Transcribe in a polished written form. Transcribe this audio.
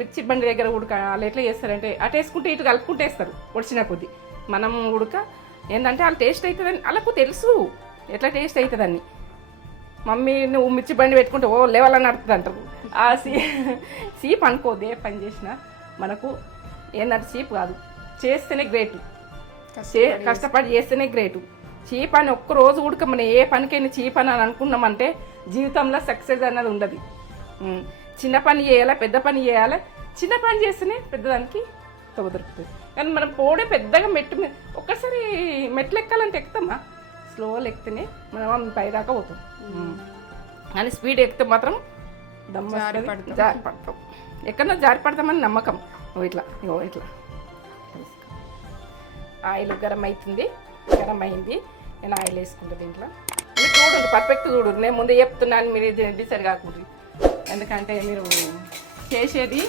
మిర్చి బండి దగ్గర ఉడక వాళ్ళు ఎట్లా చేస్తారంటే అటు వేసుకుంటే ఇటు కలుపుకుంటే వేస్తారు పొడిచిన కొద్ది. మనం ఉడక ఏంటంటే వాళ్ళు టేస్ట్ అవుతుందని వాళ్ళకు తెలుసు ఎట్లా టేస్ట్ అవుతుందని. మమ్మీ నువ్వు మిర్చి బండి పెట్టుకుంటే ఓ లేవాలని నడుతుంది అంటారు. ఆ సీప్ అనుకోదు ఏ పని చేసినా మనకు ఏంటంటే చీప్ కాదు, చేస్తేనే గ్రేటు, కష్టపడి చేస్తేనే గ్రేటు. చీప్ అని ఒక్కరోజు ఉడక మనం ఏ పనికైనా చీప్ అని అనుకున్నామంటే జీవితంలో సక్సెస్ అన్నది ఉండదు. చిన్న పని చేయాలి, పెద్ద పని చేయాలి. చిన్న పని చేస్తేనే పెద్దదానికి దొరుకుతుంది. కానీ మనం పోడే పెద్దగా మెట్టు ఒక్కసారి మెట్లు ఎక్కాలంటే ఎక్కుతామా, స్లోగా ఎక్కితేనే మనం పైదాకా పోతాం. కానీ స్పీడ్ ఎక్కితే మాత్రం జారి పడతాం, ఎక్కడో జారి పడతామని నమ్మకం. ఇట్లా ఇట్లా ఆయిల్ గరం అవుతుంది, గరం అయింది. నేను ఆయిల్ వేసుకుంటా దీంట్లో. మీరు చూడండి, పర్ఫెక్ట్ చూడండి. నేను ముందే చెప్తున్నాను, మీరు డిసైడ్ కాకూడదు. ఎందుకంటే మీరు చేసేది